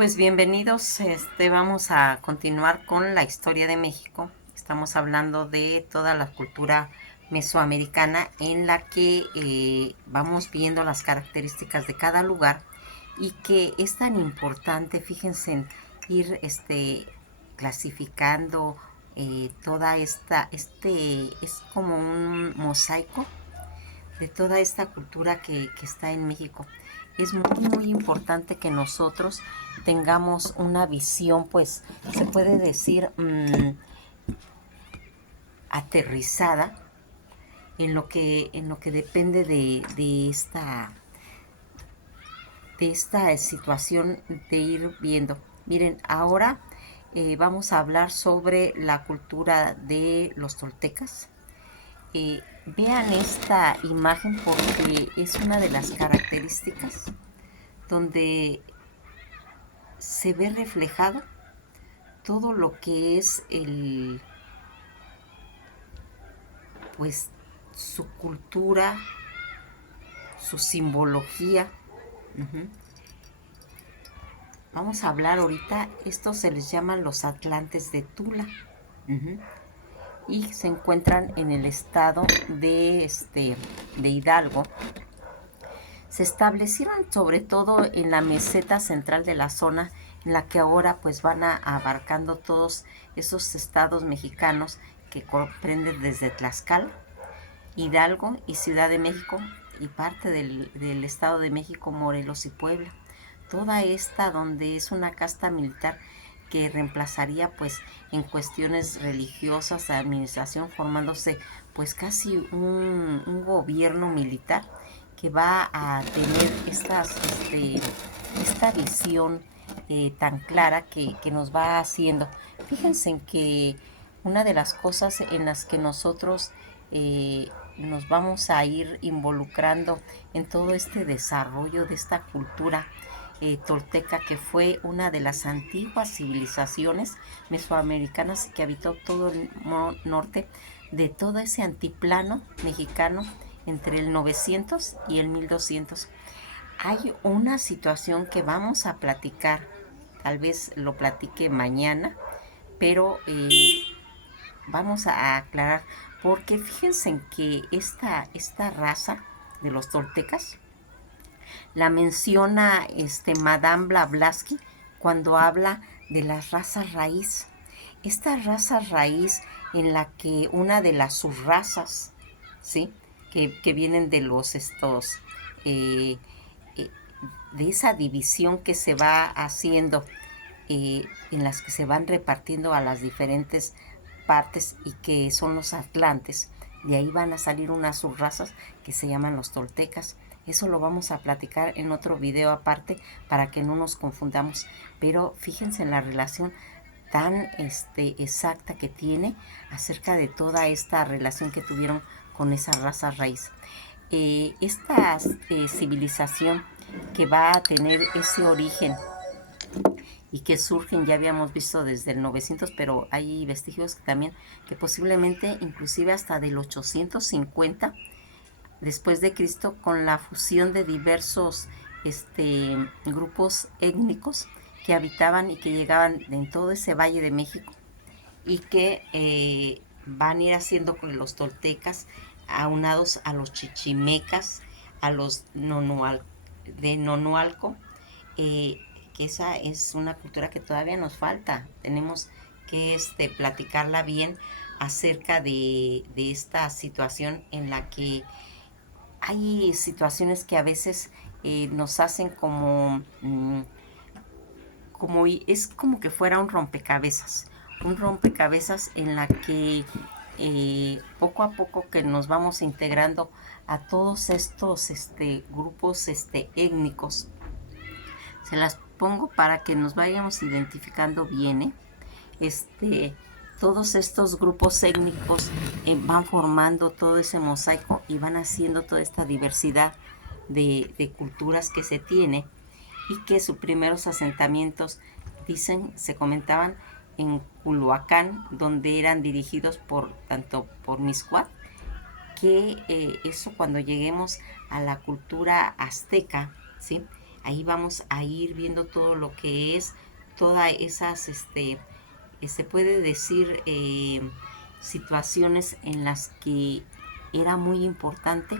Pues bienvenidos, vamos a continuar con la historia de México. Estamos hablando de toda la cultura mesoamericana en la que vamos viendo las características de cada lugar y que es tan importante, fíjense, en ir clasificando toda es como un mosaico de toda esta cultura que está en México. Es muy importante que nosotros tengamos una visión, pues se puede decir, aterrizada en lo que depende de esta situación de ir viendo. Miren, ahora vamos a hablar sobre la cultura de los toltecas. Vean esta imagen porque es una de las características donde se ve reflejado todo lo que es pues su cultura, su simbología. Uh-huh. Vamos a hablar ahorita, estos se les llaman los Atlantes de Tula. Uh-huh. Y se encuentran en el estado de Hidalgo. Se establecieron sobre todo en la meseta central de la zona en la que ahora pues van abarcando todos esos estados mexicanos que comprenden desde Tlaxcala, Hidalgo y Ciudad de México y parte del Estado de México, Morelos y Puebla. Toda esta donde es una casta militar que reemplazaría pues en cuestiones religiosas de administración, formándose pues casi un gobierno militar que va a tener esta visión tan clara que nos va haciendo. Fíjense en que una de las cosas en las que nosotros nos vamos a ir involucrando en todo este desarrollo de esta cultura tolteca, que fue una de las antiguas civilizaciones mesoamericanas que habitó todo el norte de todo ese antiplano mexicano entre el 900 y el 1200. Hay una situación que vamos a platicar, tal vez lo platique mañana, pero vamos a aclarar, porque fíjense en que esta raza de los toltecas la menciona Madame Blavatsky cuando habla de las razas raíz. Esta raza raíz en la que una de las subrazas, ¿sí? Que vienen de los eh, eh, de esa división que se va haciendo, en las que se van repartiendo a las diferentes partes y que son los atlantes. De ahí van a salir unas subrazas que se llaman los toltecas. Eso lo vamos a platicar en otro video aparte para que no nos confundamos. Pero fíjense en la relación tan exacta que tiene acerca de toda esta relación que tuvieron con esa raza raíz. Esta civilización que va a tener ese origen y que surgen, ya habíamos visto desde el 900, pero hay vestigios también que posiblemente inclusive hasta del 850 después de Cristo, con la fusión de diversos grupos étnicos que habitaban y que llegaban en todo ese valle de México y que van a ir haciendo con los toltecas aunados a los chichimecas, a los de Nonualco, que esa es una cultura que todavía nos falta. Tenemos que platicarla bien acerca de esta situación en la que hay situaciones que a veces nos hacen como es como que fuera un rompecabezas en la que poco a poco que nos vamos integrando a todos estos grupos étnicos. Se las pongo para que nos vayamos identificando bien, todos estos grupos étnicos van formando todo ese mosaico y van haciendo toda esta diversidad de culturas que se tiene, y que sus primeros asentamientos, se comentaban en Culhuacán, donde eran dirigidos tanto por Miscuac, que eso cuando lleguemos a la cultura azteca, ¿sí? Ahí vamos a ir viendo todo lo que es, todas esas, se puede decir, situaciones en las que era muy importante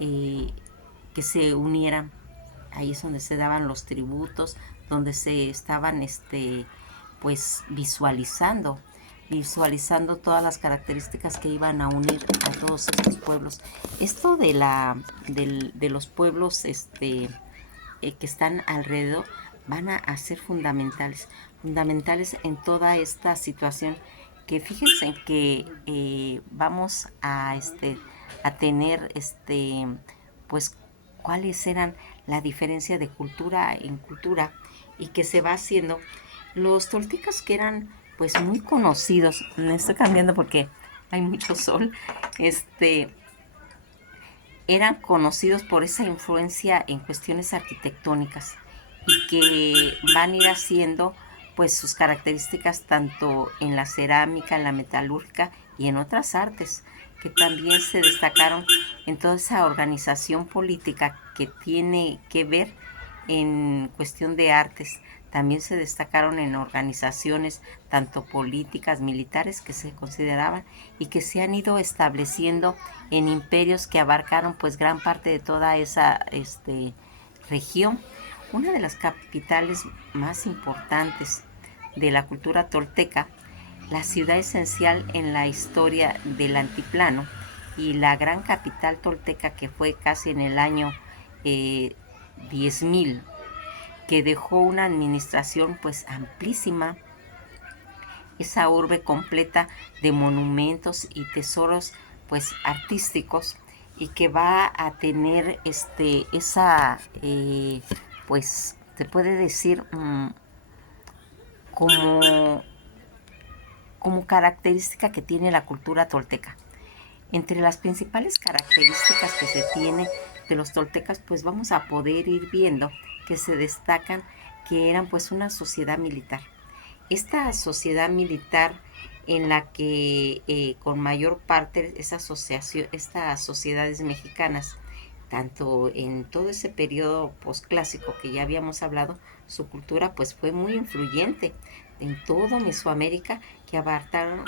eh, que se unieran. Ahí es donde se daban los tributos, donde se estaban pues visualizando todas las características que iban a unir a todos estos pueblos. Esto de los pueblos que están alrededor van a ser fundamentales en toda esta situación, que fíjense que vamos a tener pues cuáles eran la diferencia de cultura en cultura, y que se va haciendo. Los toltecas, que eran pues muy conocidos, me estoy cambiando porque hay mucho sol, eran conocidos por esa influencia en cuestiones arquitectónicas, y que van a ir haciendo pues sus características tanto en la cerámica, en la metalúrgica y en otras artes, que también se destacaron en toda esa organización política que tiene que ver en cuestión de artes. También se destacaron en organizaciones tanto políticas, militares, que se consideraban, y que se han ido estableciendo en imperios que abarcaron pues gran parte de toda esa región. Una de las capitales más importantes de la cultura tolteca, la ciudad esencial en la historia del altiplano, y la gran capital tolteca, que fue casi en el año 10.000, que dejó una administración pues amplísima, esa urbe completa de monumentos y tesoros pues artísticos, y que va a tener esa pues se puede decir como, como característica que tiene la cultura tolteca. Entre las principales características que se tiene de los toltecas, pues vamos a poder ir viendo que se destacan que eran pues una sociedad militar. Esta sociedad militar, en la que con mayor parte estas sociedades mexicanas, tanto en todo ese periodo posclásico que ya habíamos hablado, su cultura pues fue muy influyente en todo Mesoamérica, que abarcaron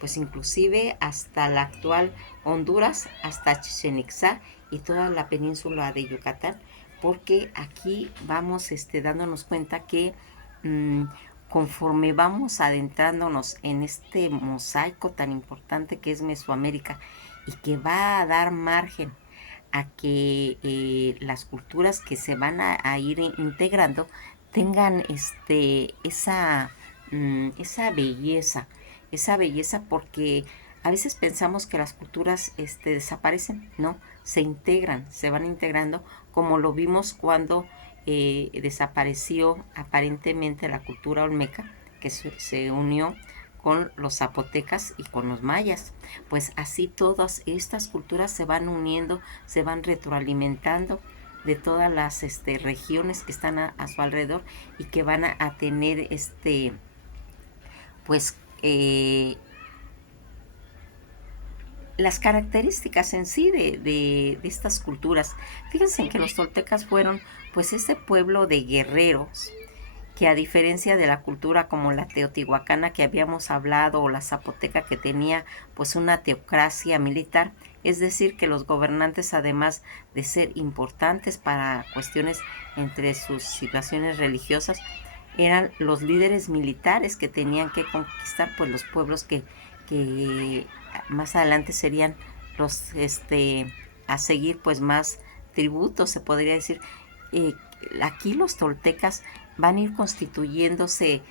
pues inclusive hasta la actual Honduras, hasta Chichén Itzá y toda la península de Yucatán, porque aquí vamos dándonos cuenta que mmm, conforme vamos adentrándonos en este mosaico tan importante que es Mesoamérica, y que va a dar margen a que las culturas que se van a ir integrando tengan esa belleza, porque a veces pensamos que las culturas desaparecen. No, se integran, se van integrando, como lo vimos cuando desapareció aparentemente la cultura olmeca, que se unió con los zapotecas y con los mayas. Pues así todas estas culturas se van uniendo, se van retroalimentando de todas las regiones que están a su alrededor, y que van a tener pues las características en sí de estas culturas. Fíjense que los toltecas fueron pues este pueblo de guerreros, que a diferencia de la cultura como la teotihuacana que habíamos hablado, o la zapoteca, que tenía pues una teocracia militar, es decir, que los gobernantes, además de ser importantes para cuestiones entre sus situaciones religiosas, eran los líderes militares que tenían que conquistar pues los pueblos que más adelante serían los a seguir pues más tributos, se podría decir. Eh, Aquí los toltecas van a ir constituyéndose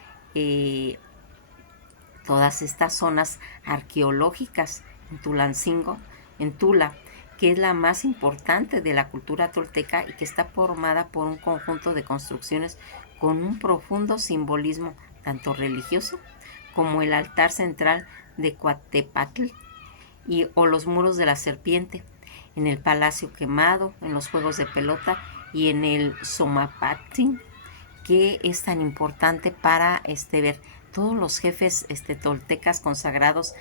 todas estas zonas arqueológicas en Tulancingo, en Tula, que es la más importante de la cultura tolteca, y que está formada por un conjunto de construcciones con un profundo simbolismo tanto religioso como el altar central de Coatepatl o los muros de la serpiente, en el Palacio Quemado, en los juegos de pelota y en el Somapatzin, que es tan importante para ver todos los jefes toltecas consagrados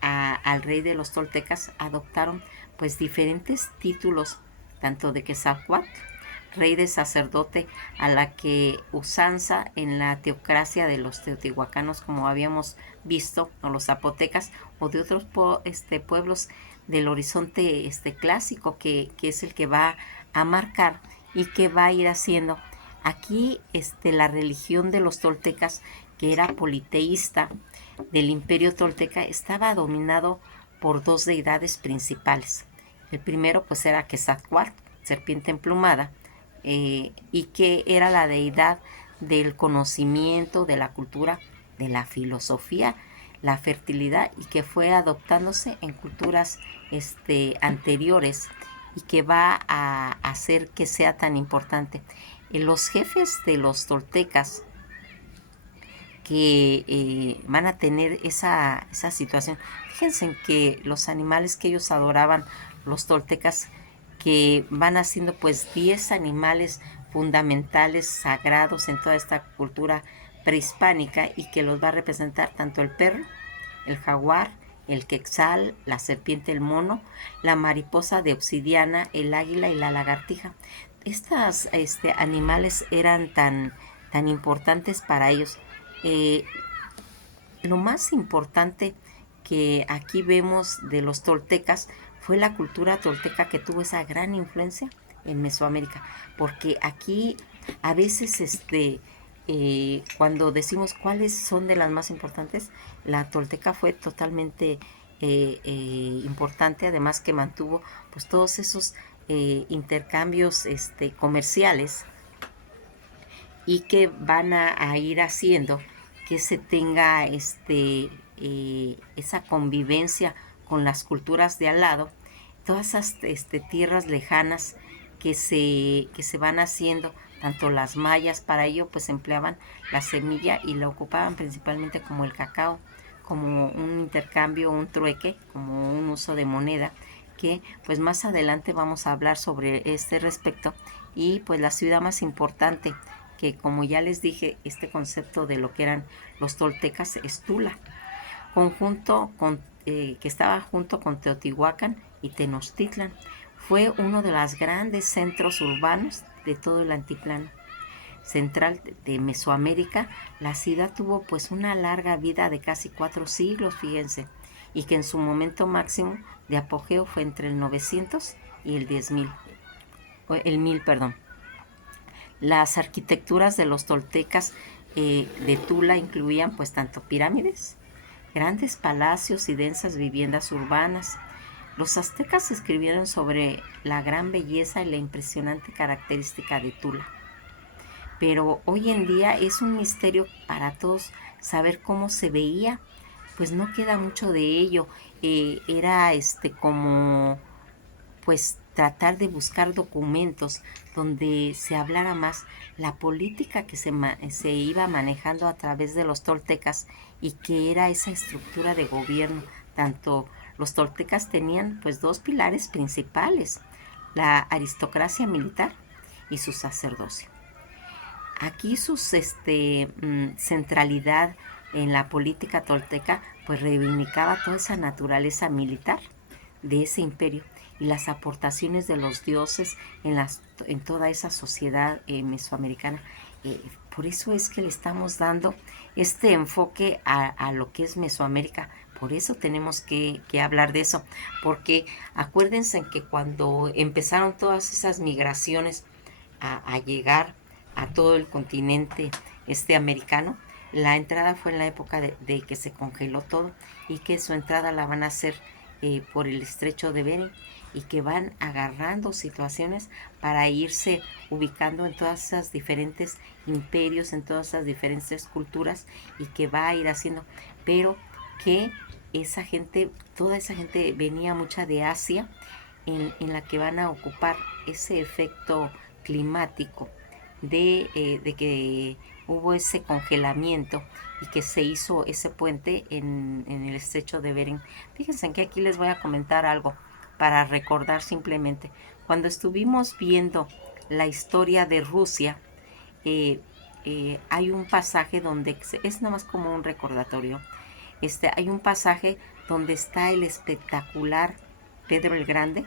al rey de los toltecas adoptaron pues diferentes títulos, tanto de Quetzalcóatl rey de sacerdote, a la que usanza en la teocracia de los teotihuacanos, como habíamos visto, o los zapotecas, o de otros pueblos del horizonte clásico, que es el que va a marcar y que va a ir haciendo. Aquí la religión de los toltecas, que era politeísta, del imperio tolteca, estaba dominado por dos deidades principales. El primero pues era Quetzalcóatl, serpiente emplumada, y que era la deidad del conocimiento, de la cultura, de la filosofía, la fertilidad, y que fue adoptándose en culturas anteriores y que va a hacer que sea tan importante. Los jefes de los toltecas que van a tener esa situación. Fíjense en que los animales que ellos adoraban, los toltecas, que van haciendo pues 10 animales fundamentales, sagrados en toda esta cultura prehispánica, y que los va a representar tanto el perro, el jaguar, el quetzal, la serpiente, el mono, la mariposa de obsidiana, el águila y la lagartija. Estos animales eran tan importantes para ellos. Eh, lo más importante que aquí vemos de los toltecas fue la cultura tolteca, que tuvo esa gran influencia en Mesoamérica, porque aquí a veces cuando decimos cuáles son de las más importantes, la tolteca fue totalmente importante, además que mantuvo pues todos esos intercambios comerciales, y que van a ir haciendo que se tenga esa convivencia con las culturas de al lado, todas esas tierras lejanas que se van haciendo. Tanto las mayas, para ello pues empleaban la semilla y la ocupaban principalmente como el cacao, como un intercambio, un trueque, como un uso de moneda, que pues más adelante vamos a hablar sobre este respecto. Y pues la ciudad más importante, que como ya les dije, este concepto de lo que eran los toltecas, es Tula, que estaba junto con Teotihuacán y Tenochtitlan. Fue uno de los grandes centros urbanos de todo el altiplano central de Mesoamérica. La ciudad tuvo pues una larga vida de casi 4 siglos, fíjense, y que en su momento máximo de apogeo fue entre el 900 y el 10.000, el 1000, perdón. Las arquitecturas de los toltecas de Tula incluían pues tanto pirámides, grandes palacios y densas viviendas urbanas. Los aztecas escribieron sobre la gran belleza y la impresionante característica de Tula. Pero hoy en día es un misterio para todos saber cómo se veía, pues no queda mucho de ello. Era como pues tratar de buscar documentos donde se hablara más la política que se iba manejando a través de los toltecas, y que era esa estructura de gobierno. Tanto los toltecas tenían pues dos pilares principales: la aristocracia militar y su sacerdocio. Aquí su centralidad en la política tolteca pues reivindicaba toda esa naturaleza militar de ese imperio y las aportaciones de los dioses en toda esa sociedad mesoamericana. Por eso es que le estamos dando este enfoque a lo que es Mesoamérica. Por eso tenemos que hablar de eso, porque acuérdense que cuando empezaron todas esas migraciones a llegar a todo el continente americano, la entrada fue en la época de que se congeló todo, y que su entrada la van a hacer por el estrecho de Bering, y que van agarrando situaciones para irse ubicando en todas esas diferentes imperios, en todas esas diferentes culturas, y que va a ir haciendo, pero que esa gente, toda esa gente venía mucha de Asia, en la que van a ocupar ese efecto climático de que hubo ese congelamiento y que se hizo ese puente en el estrecho de Bering. Fíjense que aquí les voy a comentar algo para recordar simplemente. Cuando estuvimos viendo la historia de Rusia, hay un pasaje donde es nada más como un recordatorio. Hay un pasaje donde está el espectacular Pedro el Grande,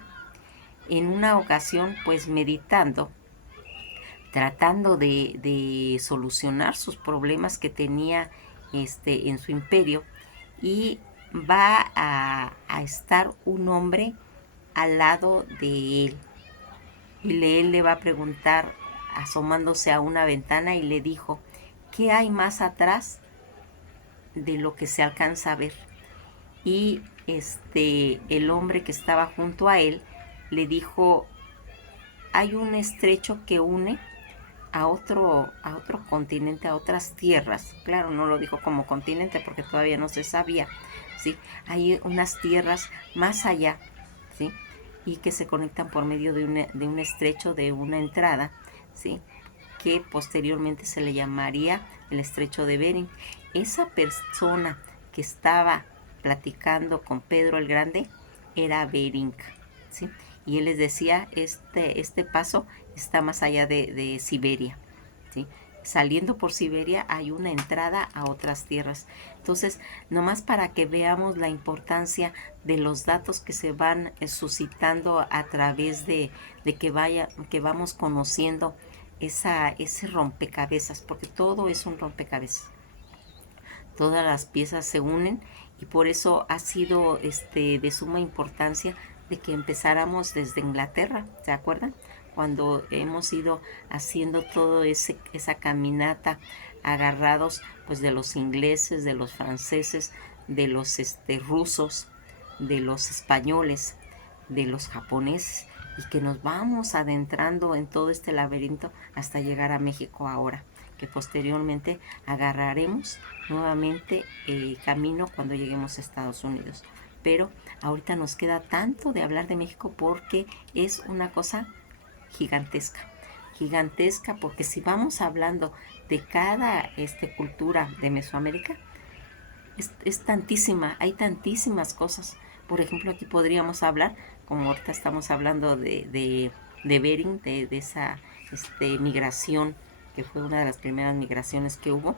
en una ocasión pues meditando tratando de solucionar sus problemas que tenía en su imperio, y va a estar un hombre al lado de él. Y él le va a preguntar, asomándose a una ventana, y le dijo, ¿qué hay más atrás de lo que se alcanza a ver? Y el hombre que estaba junto a él le dijo, hay un estrecho que une a otro continente, a otras tierras. Claro, no lo dijo como continente porque todavía no se sabía, ¿sí? Hay unas tierras más allá, ¿sí? Y que se conectan por medio de un estrecho, de una entrada, ¿sí? Que posteriormente se le llamaría el estrecho de Bering. Esa persona que estaba platicando con Pedro el Grande era Bering, ¿sí? Y él les decía, este paso está más allá de Siberia, ¿sí? Saliendo por Siberia hay una entrada a otras tierras. Entonces, nomás para que veamos la importancia de los datos que se van suscitando a través de que vamos conociendo ese rompecabezas, porque todo es un rompecabezas. Todas las piezas se unen, y por eso ha sido de suma importancia de que empezáramos desde Inglaterra, ¿se acuerdan? Cuando hemos ido haciendo todo esa caminata agarrados pues de los ingleses, de los franceses, de los rusos, de los españoles, de los japoneses, y que nos vamos adentrando en todo este laberinto hasta llegar a México ahora, que posteriormente agarraremos nuevamente el camino cuando lleguemos a Estados Unidos. Pero ahorita nos queda tanto de hablar de México porque es una cosa gigantesca, gigantesca, porque si vamos hablando de cada cultura de Mesoamérica, es tantísima, hay tantísimas cosas. Por ejemplo, aquí podríamos hablar, como ahorita estamos hablando de Bering, de esa migración, que fue una de las primeras migraciones que hubo.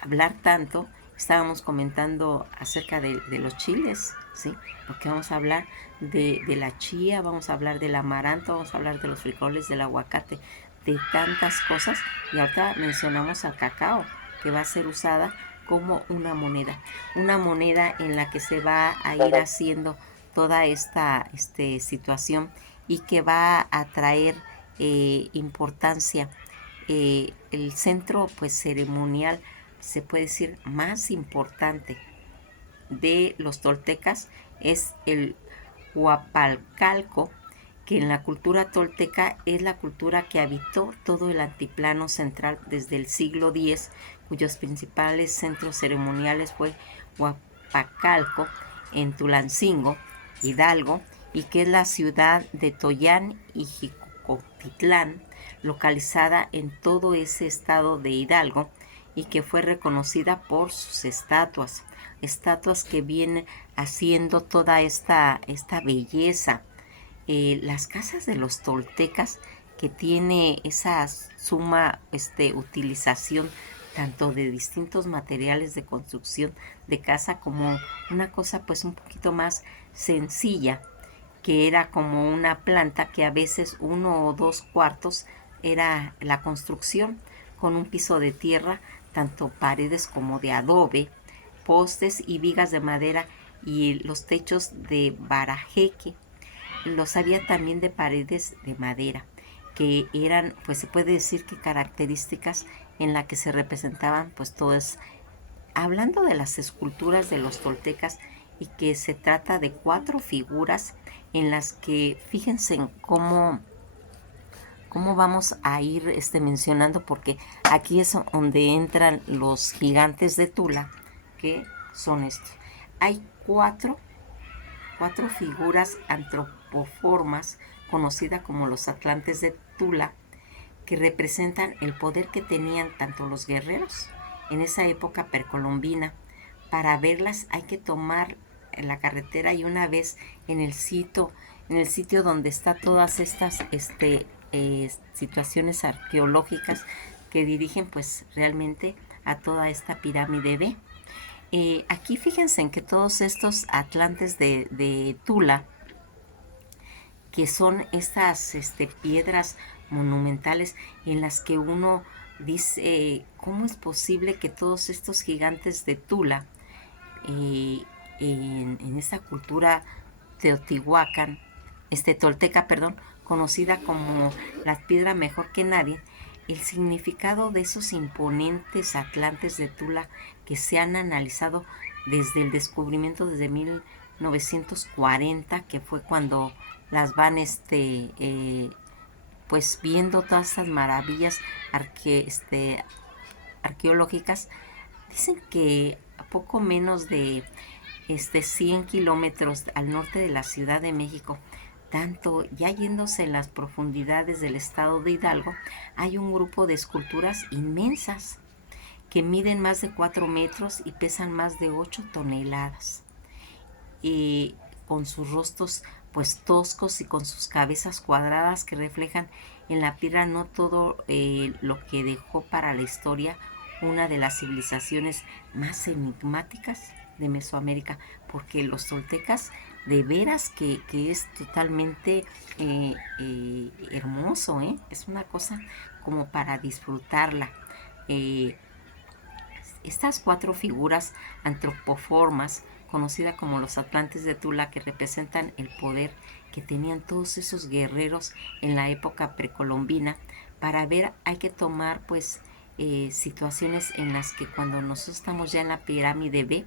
Hablar tanto, estábamos comentando acerca de los chiles, ¿sí? Porque vamos a hablar de la chía, vamos a hablar del amaranto, vamos a hablar de los frijoles, del aguacate, de tantas cosas. Y ahorita mencionamos al cacao, que va a ser usada como una moneda en la que se va a ir haciendo toda esta situación, y que va a traer importancia. El centro pues ceremonial, se puede decir, más importante de los toltecas es el Huapalcalco, que en la cultura tolteca es la cultura que habitó todo el altiplano central desde el siglo X, cuyos principales centros ceremoniales fue Huapacalco, en Tulancingo, Hidalgo, y que es la ciudad de Toyán y Jicotitlán, localizada en todo ese estado de Hidalgo, y que fue reconocida por sus estatuas que vienen haciendo toda esta belleza. Las casas de los toltecas, que tiene esa suma utilización tanto de distintos materiales de construcción de casa, como una cosa pues un poquito más sencilla, que era como una planta que a veces 1 o 2 cuartos era la construcción, con un piso de tierra, tanto paredes como de adobe, postes y vigas de madera, y los techos de barajeque. Los había también de paredes de madera, que eran, pues se puede decir que características en la que se representaban pues todas, hablando de las esculturas de los toltecas, y que se trata de 4 figuras en las que fíjense en cómo vamos a ir mencionando, porque aquí es donde entran los gigantes de Tula, que son estos. Hay cuatro figuras antropoformas, conocidas como los atlantes de Tula, que representan el poder que tenían tanto los guerreros en esa época precolombina. Para verlas hay que tomar la carretera, y una vez en el sitio donde está todas estas situaciones arqueológicas que dirigen pues realmente a toda esta pirámide B. Aquí fíjense en que todos estos atlantes de Tula, que son estas piedras monumentales en las que uno dice, ¿cómo es posible que todos estos gigantes de Tula, eh, en esta cultura teotihuacán, tolteca, perdón, conocida como la piedra mejor que nadie, el significado de esos imponentes atlantes de Tula que se han analizado desde el descubrimiento desde 1940, que fue cuando las van pues viendo todas estas maravillas arqueológicas. Dicen que a poco menos de 100 kilómetros al norte de la Ciudad de México, tanto ya yéndose en las profundidades del estado de Hidalgo, hay un grupo de esculturas inmensas que miden más de 4 metros y pesan más de 8 toneladas. Con sus rostros pues toscos y con sus cabezas cuadradas que reflejan en la piedra no todo lo que dejó para la historia una de las civilizaciones más enigmáticas de Mesoamérica, porque los toltecas de veras que es totalmente hermoso, es una cosa como para disfrutarla. Estas 4 figuras antropoformas, conocidas como los atlantes de Tula, que representan el poder que tenían todos esos guerreros en la época precolombina. Para ver hay que tomar pues situaciones en las que cuando nosotros estamos ya en la pirámide B,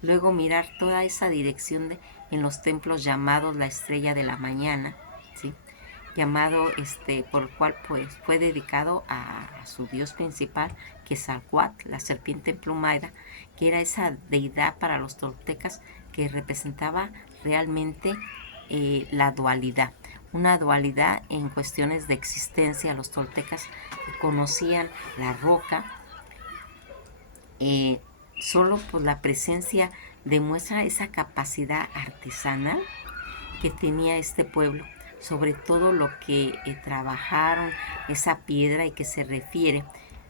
luego mirar toda esa dirección en los templos llamados la Estrella de la Mañana, ¿sí? Llamado por el cual pues fue dedicado a su dios principal, Quetzalcóatl, la serpiente emplumada, que era esa deidad para los toltecas que representaba realmente la dualidad, una dualidad en cuestiones de existencia. Los toltecas conocían la roca, solo por la presencia demuestra esa capacidad artesanal que tenía este pueblo, sobre todo lo que trabajaron esa piedra y que se refiere,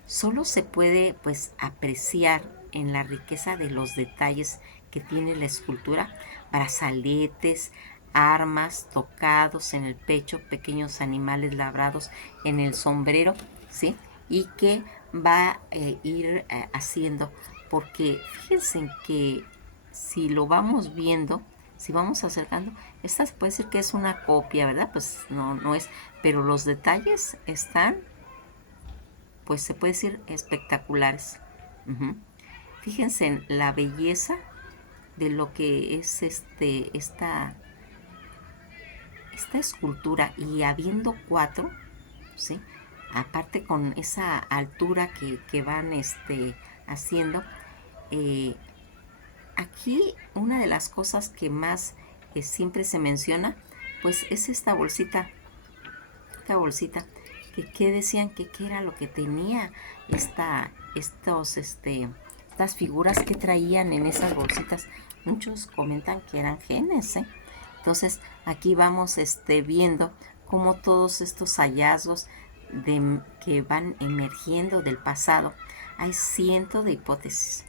solo se puede pues apreciar en la riqueza de los detalles que tiene la escultura: brazaletes, armas, tocados en el pecho, pequeños animales labrados en el sombrero, ¿sí? Y que va a ir haciendo, porque fíjense que si lo vamos viendo, si vamos acercando, esta puede decir que es una copia, ¿verdad? Pues no es, pero los detalles están, pues se puede decir, espectaculares. Fíjense en la belleza de lo que es esta escultura, y habiendo 4, ¿sí? Aparte con esa altura que van haciendo, aquí una de las cosas que más siempre se menciona, pues es esta bolsita, que decían que qué era lo que tenía estas figuras que traían en esas bolsitas. Muchos comentan que eran genes, Entonces aquí vamos viendo cómo todos estos hallazgos que van emergiendo del pasado, hay cientos de hipótesis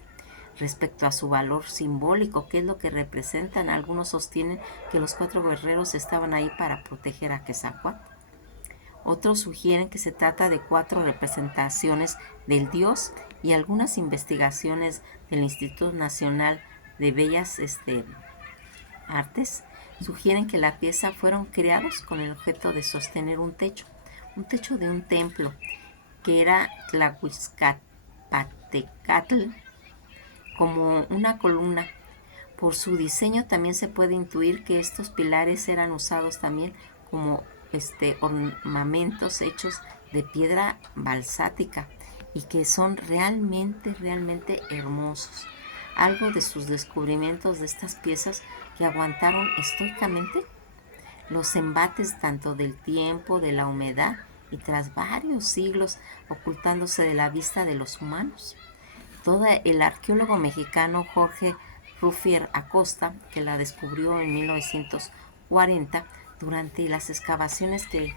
respecto a su valor simbólico, qué es lo que representan. Algunos sostienen que los 4 guerreros estaban ahí para proteger a Quetzalcóatl. Otros sugieren que se trata de 4 representaciones del dios, y algunas investigaciones del Instituto Nacional de Bellas Artes sugieren que la pieza fueron creados con el objeto de sostener un techo de un templo que era Tlahuizcapatecatl, como una columna. Por su diseño también se puede intuir que estos pilares eran usados también como ornamentos hechos de piedra balsática, y que son realmente hermosos. Algo de sus descubrimientos de estas piezas que aguantaron estoicamente los embates tanto del tiempo, de la humedad, y tras varios siglos ocultándose de la vista de los humanos. Todo el arqueólogo mexicano Jorge Ruffier Acosta, que la descubrió en 1940 durante las excavaciones que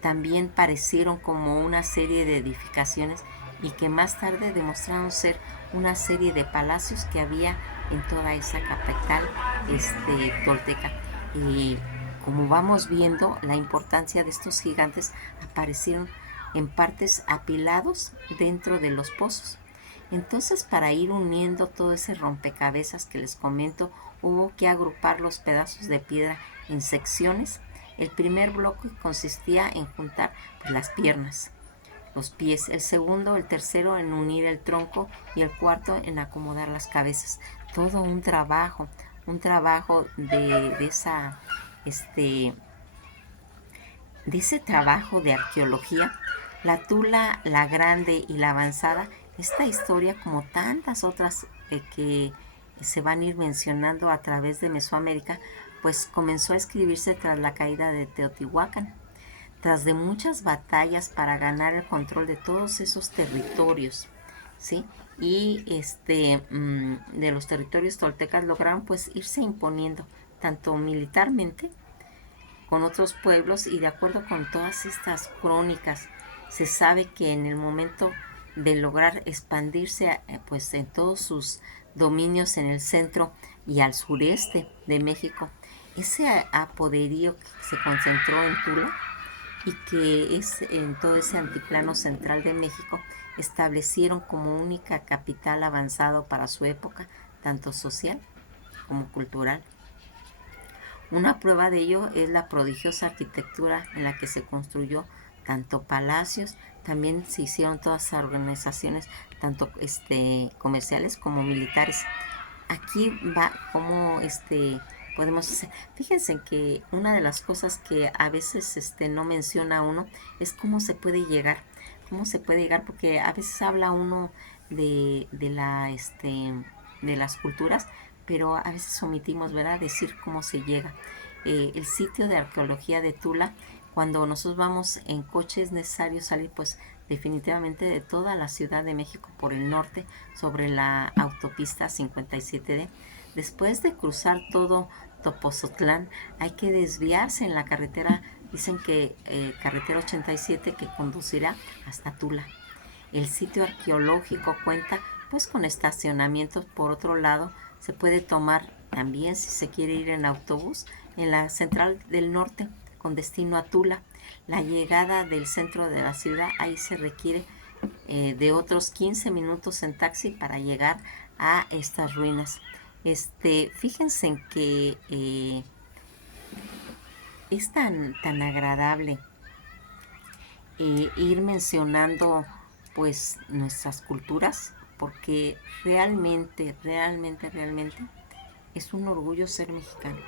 también parecieron como una serie de edificaciones, y que más tarde demostraron ser una serie de palacios que había en toda esa capital tolteca. Y como vamos viendo, la importancia de estos gigantes aparecieron en partes apilados dentro de los pozos. Entonces, para ir uniendo todo ese rompecabezas que les comento, hubo que agrupar los pedazos de piedra en secciones. El primer bloque consistía en juntar pues, las piernas, los pies, el segundo, el tercero en unir el tronco y el cuarto en acomodar las cabezas. Todo un trabajo este, de ese trabajo de arqueología. La Tula, la Grande y la Avanzada, esta historia como tantas otras que se van a ir mencionando a través de Mesoamérica, pues comenzó a escribirse tras la caída de Teotihuacán, tras de muchas batallas para ganar el control de todos esos territorios, ¿sí? Y de los territorios toltecas lograron pues irse imponiendo tanto militarmente con otros pueblos, y de acuerdo con todas estas crónicas se sabe que en el momento de lograr expandirse pues en todos sus dominios en el centro y al sureste de México, ese apoderío que se concentró en Tula y que es en todo ese antiplano central de México, establecieron como única capital avanzado para su época, tanto social como cultural. Una prueba de ello es la prodigiosa arquitectura en la que se construyó tanto palacios, también se hicieron todas las organizaciones, tanto comerciales como militares. Aquí va como podemos hacer. Fíjense que una de las cosas que a veces no menciona uno es cómo se puede llegar, porque a veces habla uno de las culturas, pero a veces omitimos, ¿verdad?, decir cómo se llega. El sitio de arqueología de Tula, cuando nosotros vamos en coche es necesario salir pues definitivamente de toda la Ciudad de México por el norte sobre la autopista 57D. Después de cruzar todo Topozotlán hay que desviarse en la carretera, dicen que carretera 87, que conducirá hasta Tula. El sitio arqueológico cuenta pues con estacionamientos. Por otro lado, se puede tomar también, si se quiere ir en autobús, en la central del norte con destino a Tula. La llegada del centro de la ciudad, ahí se requiere de otros 15 minutos en taxi para llegar a estas ruinas. Fíjense en que es tan agradable ir mencionando pues nuestras culturas, porque realmente es un orgullo ser mexicano.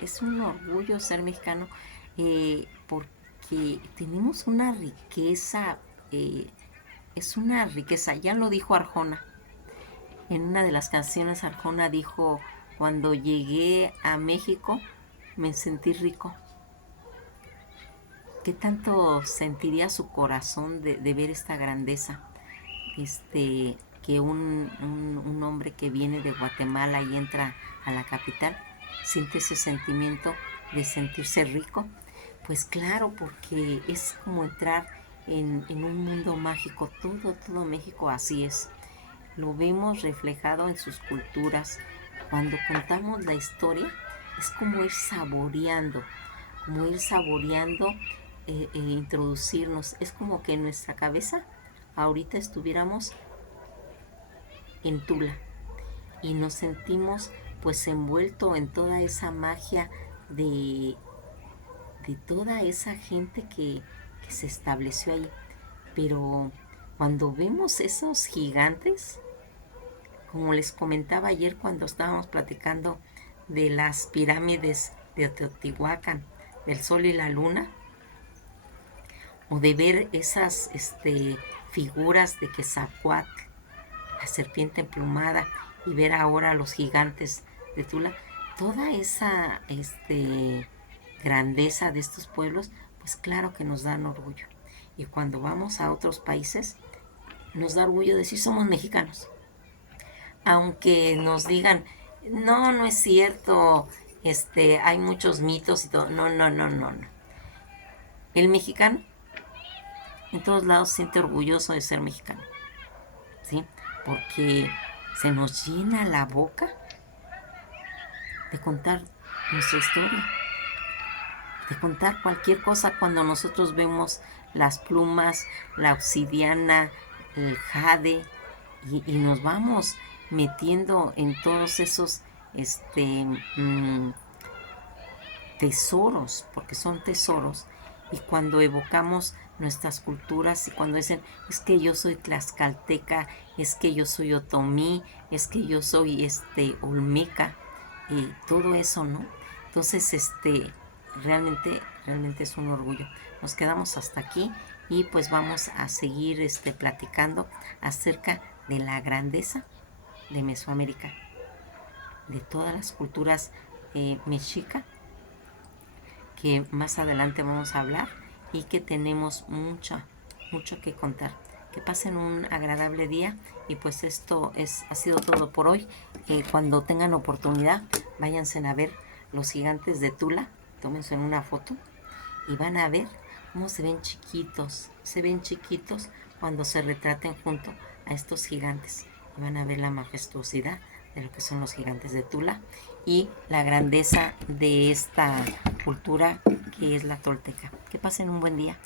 Es un orgullo ser mexicano, porque tenemos una riqueza, es una riqueza, ya lo dijo Arjona. En una de las canciones Arjona dijo: cuando llegué a México me sentí rico. ¿Qué tanto sentiría su corazón de ver esta grandeza? Que un hombre que viene de Guatemala y entra a la capital siente ese sentimiento de sentirse rico. Pues claro, porque es como entrar en un mundo mágico. Todo México así es. Lo vemos reflejado en sus culturas. Cuando contamos la historia es como ir saboreando introducirnos. Es como que en nuestra cabeza ahorita estuviéramos en Tula y nos sentimos pues envuelto en toda esa magia de, de toda esa gente que se estableció ahí. Pero cuando vemos esos gigantes, como les comentaba ayer cuando estábamos platicando de las pirámides de Teotihuacán, del Sol y la Luna, o de ver esas figuras de Quetzalcóatl, la serpiente emplumada, y ver ahora los gigantes de Tula, toda esa grandeza de estos pueblos, pues claro que nos dan orgullo. Y cuando vamos a otros países, nos da orgullo decir somos mexicanos. Aunque nos digan, no, no es cierto, hay muchos mitos y todo. No, no, no, no, no. El mexicano en todos lados se siente orgulloso de ser mexicano, ¿sí? Porque se nos llena la boca de contar nuestra historia. de contar cualquier cosa cuando nosotros vemos las plumas, la obsidiana, el jade, y nos vamos metiendo en todos esos este, mm, tesoros, porque son tesoros, y cuando evocamos nuestras culturas y cuando dicen, es que yo soy tlaxcalteca, es que yo soy otomí, es que yo soy olmeca, y todo eso, ¿no? Entonces, realmente es un orgullo. Nos quedamos hasta aquí y pues vamos a seguir platicando acerca de la grandeza de Mesoamérica, de todas las culturas mexica, que más adelante vamos a hablar y que tenemos mucho que contar. Que pasen un agradable día y pues ha sido todo por hoy. Cuando tengan oportunidad, váyanse a ver los gigantes de Tula, tómense una foto y van a ver cómo se ven chiquitos cuando se retraten junto a estos gigantes. Y van a ver la majestuosidad de lo que son los gigantes de Tula y la grandeza de esta cultura que es la tolteca. Que pasen un buen día.